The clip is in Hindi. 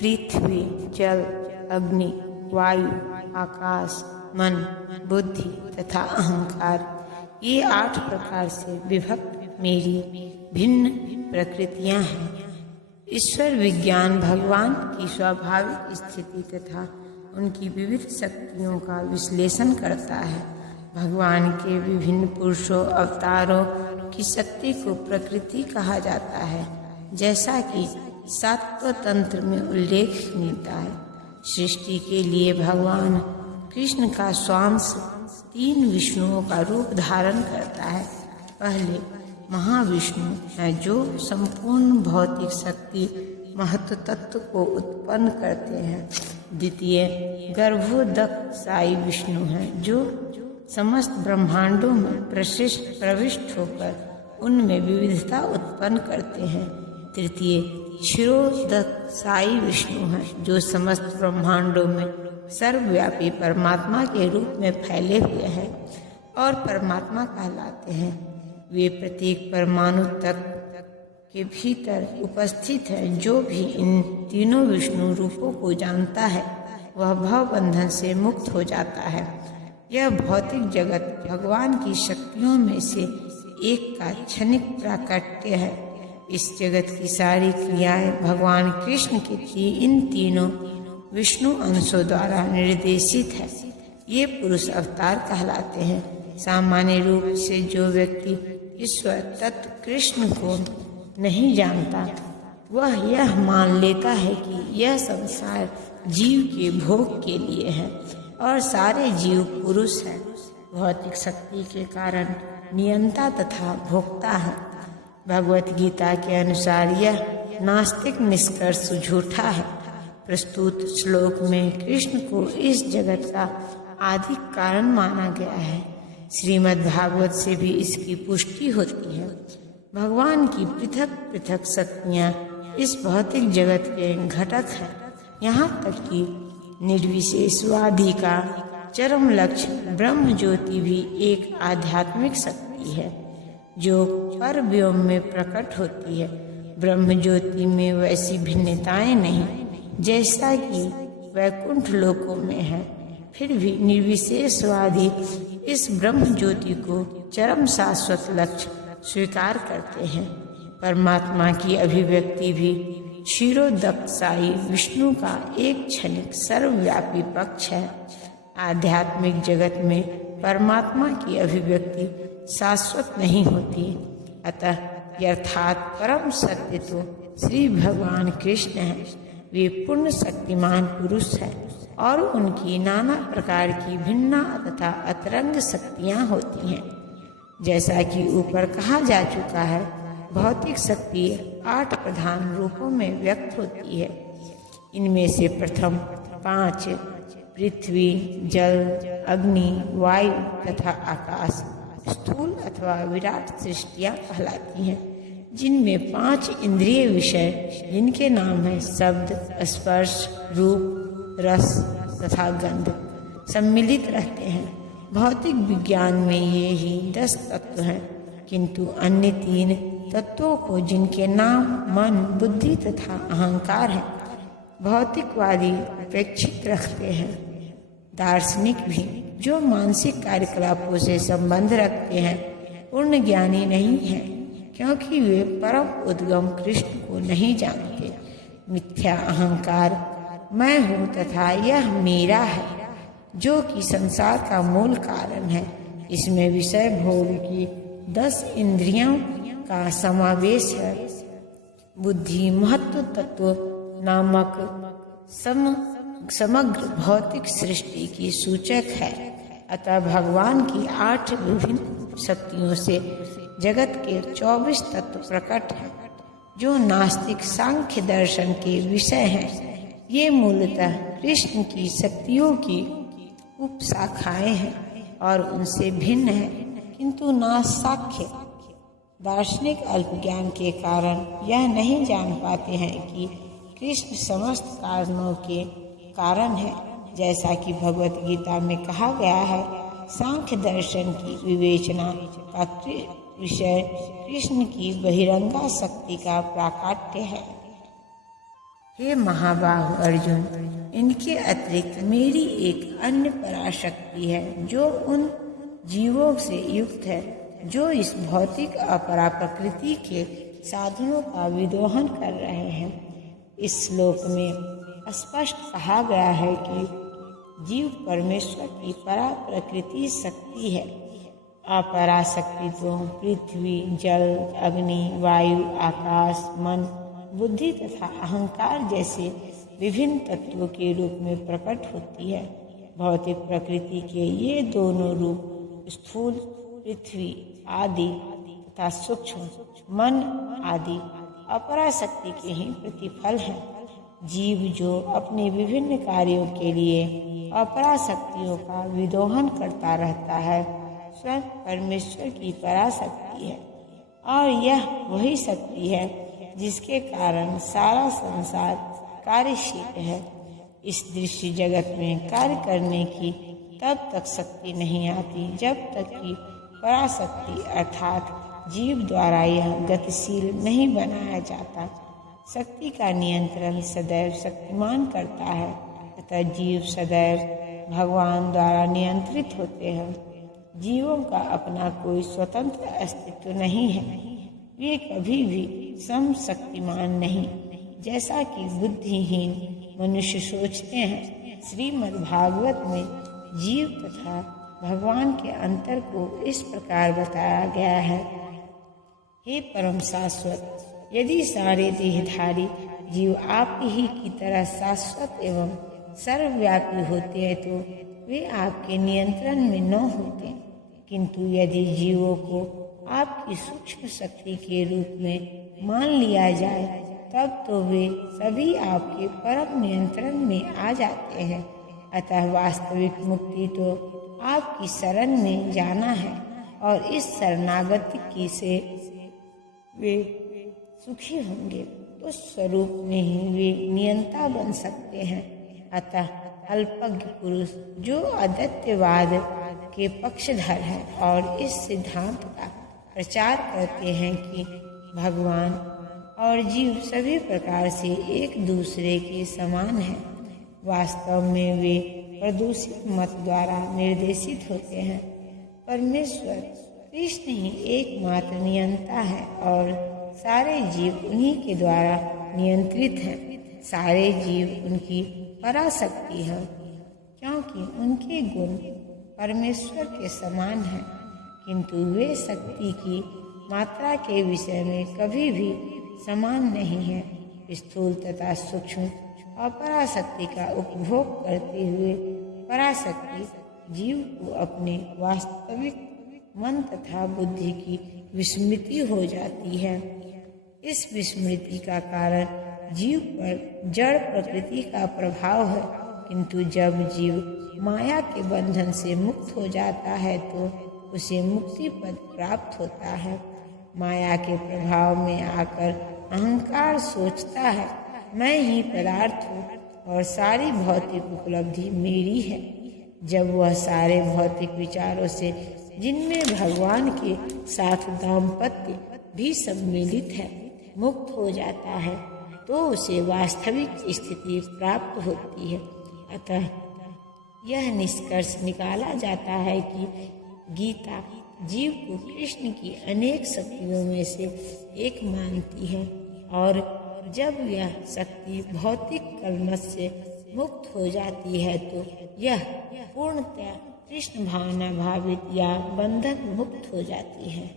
पृथ्वी, जल, अग्नि, वायु, आकाश, मन, बुद्धि तथा अहंकार, ये 8 प्रकार से विभक्त मेरी भिन्न प्रकृतियां हैं। ईश्वर विज्ञान भगवान की स्वाभाविक स्थिति तथा उनकी विविध शक्तियों का विश्लेषण करता है। भगवान के विभिन्न पुरुषों अवतारों की शक्ति को प्रकृति कहा जाता है, जैसा कि सातवें तंत्र में उल्लेख मिलता है। सृष्टि के लिए भगवान कृष्ण का स्वांश 3 विष्णुओं का रूप धारण करता है। पहले महाविष्णु हैं जो संपूर्ण भौतिक शक्ति महत्व तत्व को उत्पन्न करते हैं। द्वितीय गर्भोदक साई विष्णु हैं जो समस्त ब्रह्मांडों में प्रविष्ट होकर उनमें विविधता उत्पन्न करते हैं। तृतीय क्षीरोदक साई विष्णु हैं जो समस्त ब्रह्मांडों में सर्वव्यापी परमात्मा के रूप में फैले हुए हैं और परमात्मा कहलाते हैं। वे प्रत्येक परमाणु तक के भीतर उपस्थित है। जो भी इन तीनों विष्णु रूपों को जानता है वह भव बंधन से मुक्त हो जाता है। यह भौतिक जगत भगवान की शक्तियों में से एक का क्षणिक प्राकट्य है। इस जगत की सारी क्रियाएं भगवान कृष्ण की इन तीनों विष्णु अंशों द्वारा निर्देशित है। ये पुरुष अवतार कहलाते हैं। सामान्य रूप से जो व्यक्ति ईश्वर तत्व कृष्ण को नहीं जानता वह यह मान लेता है कि यह संसार जीव के भोग के लिए है और सारे जीव पुरुष हैं। भौतिक शक्ति के कारण नियंता तथा भोक्ता है। भगवत गीता के अनुसार यह नास्तिक निष्कर्ष झूठा है। प्रस्तुत श्लोक में कृष्ण को इस जगत का आदि कारण माना गया है। श्रीमद् भागवत से भी इसकी पुष्टि होती है। भगवान की पृथक पृथक शक्तियाँ इस भौतिक जगत के घटक हैं। यहाँ तक कि निर्विशेषवादी का चरम लक्ष्य ब्रह्म ज्योति भी एक आध्यात्मिक शक्ति है जो परव्योम में प्रकट होती है। ब्रह्म ज्योति में वैसी भिन्नताएं नहीं जैसा कि वैकुंठ लोकों में है। फिर भी निर्विशेषवादी इस ब्रह्म ज्योति को चरम शाश्वत लक्ष्य स्वीकार करते हैं। परमात्मा की अभिव्यक्ति भी क्षीरोदक साई विष्णु का एक क्षणिक सर्वव्यापी पक्ष है। आध्यात्मिक जगत में परमात्मा की अभिव्यक्ति शाश्वत नहीं होती। अतः यथार्थ परम सत्य तो श्री भगवान कृष्ण हैं। वे पूर्ण शक्तिमान पुरुष हैं और उनकी नाना प्रकार की भिन्न तथा अतरंग शक्तियाँ होती हैं। जैसा कि ऊपर कहा जा चुका है, भौतिक शक्ति 8 प्रधान रूपों में व्यक्त होती है। इनमें से प्रथम 5 पृथ्वी, जल, अग्नि, वायु तथा आकाश स्थूल अथवा विराट सृष्टियाँ कहलाती हैं, जिनमें 5 इंद्रिय विषय जिनके नाम है शब्द, स्पर्श, रूप, रस तथा गंध सम्मिलित रहते हैं। भौतिक विज्ञान में ये ही 10 तत्व हैं, किंतु अन्य 3 तत्वों को जिनके नाम मन, बुद्धि तथा अहंकार है भौतिकवादी उपेक्षित रखते हैं। दार्शनिक भी जो मानसिक कार्यकलापों से संबंध रखते हैं पूर्ण ज्ञानी नहीं हैं, क्योंकि वे परम उद्गम कृष्ण को नहीं जानते। मिथ्या अहंकार मैं हूँ तथा यह मेरा है जो कि संसार का मूल कारण है। इसमें विषय भोग की 10 इंद्रियों का समावेश है। बुद्धि महत्व तत्व नामक समग्र भौतिक सृष्टि की सूचक है। अतः भगवान की 8 विभिन्न शक्तियों से जगत के 24 तत्व प्रकट हैं, जो नास्तिक सांख्य दर्शन के विषय हैं। ये मूलतः कृष्ण की शक्तियों की उपशाखाएं हैं और उनसे भिन्न है, किंतु नासाख्य दार्शनिक अल्पज्ञान के कारण यह नहीं जान पाते हैं कि कृष्ण समस्त कारणों के कारण है। जैसा कि भगवत गीता में कहा गया है, सांख्य दर्शन की विवेचना का विषय कृष्ण की बहिरंगा शक्ति का प्राकट्य है। हे महाबाहु अर्जुन, इनके अतिरिक्त मेरी एक अन्य पराशक्ति है जो उन जीवों से युक्त है जो इस भौतिक अपरा प्रकृति के साधनों का विदोहन कर रहे हैं। इस श्लोक में स्पष्ट कहा गया है कि जीव परमेश्वर की परा प्रकृति शक्ति है। अपरा शक्ति तो पृथ्वी, जल, अग्नि, वायु, आकाश, मन, बुद्धि तथा अहंकार जैसे विभिन्न तत्वों के रूप में प्रकट होती है। भौतिक प्रकृति के ये दोनों रूप स्थूल पृथ्वी आदि तथा सूक्ष्म मन आदि अपरा शक्ति के ही प्रतिफल हैं। जीव जो अपने विभिन्न कार्यों के लिए अपरा शक्तियों का विदोहन करता रहता है, स्वयं परमेश्वर की पराशक्ति है, और यह वही शक्ति है जिसके कारण सारा संसार कार्यशील है। इस दृश्य जगत में कार्य करने की तब तक शक्ति नहीं आती जब तक कि पराशक्ति अर्थात जीव द्वारा यह गतिशील नहीं बनाया जाता। शक्ति का नियंत्रण सदैव शक्तिमान करता है, अतः जीव सदैव भगवान द्वारा नियंत्रित होते हैं। जीवों का अपना कोई स्वतंत्र अस्तित्व नहीं है, वे कभी भी समशक्तिमान नहीं, जैसा कि बुद्धिहीन मनुष्य सोचते हैं। श्रीमद्भागवत में जीव तथा भगवान के अंतर को इस प्रकार बताया गया है। हे परम शाश्वत, यदि सारे देहधारी जीव आप ही की तरह शाश्वत एवं सर्वव्यापी होते हैं तो वे आपके नियंत्रण में न होते, किंतु यदि जीवों को आपकी सूक्ष्म शक्ति के रूप में मान लिया जाए तब तो वे सभी आपके परम नियंत्रण में आ जाते हैं। अतः वास्तविक मुक्ति तो आपकी शरण में जाना है, और इस शरणागति की से वे सुखी होंगे। उस स्वरूप में ही वे नियंता बन सकते हैं। अतः अल्पज्ञ पुरुष जो अद्वैतवाद के पक्षधर है और इस सिद्धांत का प्रचार करते हैं कि भगवान और जीव सभी प्रकार से एक दूसरे के समान हैं, वास्तव में वे प्रदूषित मत द्वारा निर्देशित होते हैं। परमेश्वर कृष्ण ही एकमात्र नियंता है और सारे जीव उन्हीं के द्वारा नियंत्रित हैं। सारे जीव उनकी पराशक्ति है, क्योंकि उनके गुण परमेश्वर के समान हैं, किंतु वे शक्ति की मात्रा के विषय में कभी भी समान नहीं है। स्थूल तथा सूक्ष्म और पराशक्ति का उपभोग करते हुए पराशक्ति जीव को अपने वास्तविक मन तथा बुद्धि की विस्मृति हो जाती है। इस विस्मृति का कारण जीव पर जड़ प्रकृति का प्रभाव है, किंतु जब जीव माया के बंधन से मुक्त हो जाता है तो उसे मुक्ति पद प्राप्त होता है। माया के प्रभाव में आकर अहंकार सोचता है मैं ही पदार्थ हूँ और सारी भौतिक उपलब्धि मेरी है। जब वह सारे भौतिक विचारों से, जिनमें भगवान के साथ दाम्पत्य भी सम्मिलित है, मुक्त हो जाता है तो उसे वास्तविक स्थिति प्राप्त होती है। अतः यह निष्कर्ष निकाला जाता है कि गीता जीव को कृष्ण की अनेक शक्तियों में से एक मानती है, और जब यह शक्ति भौतिक कलमश से मुक्त हो जाती है तो यह पूर्णतः कृष्ण भावना भावित या बंधन मुक्त हो जाती है।